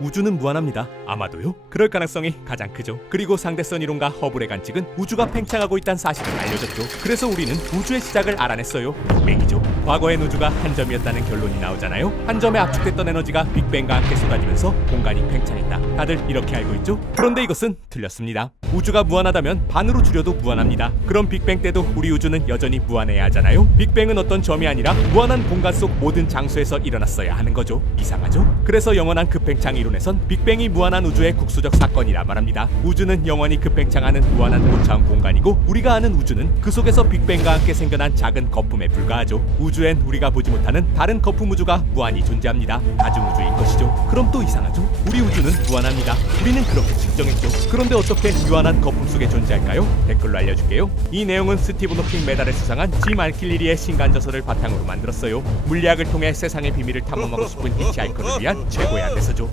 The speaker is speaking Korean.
우주는 무한합니다. 아마도요? 그럴 가능성이 가장 크죠. 그리고 상대성 이론과 허블의 관측은 우주가 팽창하고 있다는 사실을 알려줬죠. 그래서 우리는 우주의 시작을 알아냈어요. 빅뱅이죠. 과거엔 우주가 한 점이었다는 결론이 나오잖아요. 한 점에 압축됐던 에너지가 빅뱅과 함께 쏟아지면서 공간이 팽창했다. 다들 이렇게 알고 있죠? 그런데 이것은 틀렸습니다. 우주가 무한하다면 반으로 줄여도 무한합니다. 그럼 빅뱅 때도 우리 우주는 여전히 무한해야 하잖아요. 빅뱅은 어떤 점이 아니라 무한한 공간 속 모든 장소에서 일어났어야 하는 거죠. 이상하죠? 그래서 영원한 급팽창 이론에선 빅뱅이 무한한 우주의 국수적 사건이라 말합니다. 우주는 영원히 급팽창하는 무한한 고차원 공간이고 우리가 아는 우주는 그 속에서 빅뱅과 함께 생겨난 작은 거품에 불과하죠. 우주엔 우리가 보지 못하는 다른 거품 우주가 무한히 존재합니다. 다중우주인 것이죠. 그럼 또 이상하죠? 우리 우주는 무한합니다. 우리는 그렇게 측정했죠. 그런데 어떻게 유한한 거품 속에 존재할까요? 댓글로 알려줄게요. 이 내용은 스티븐 호킹 메달을 수상한 짐 알킬리리의 신간저서를 바탕으로 만들었어요. 물리학을 통해 세상의 비밀을 탐험하고 싶은 히치하이커를 위한 최고의 안내서죠.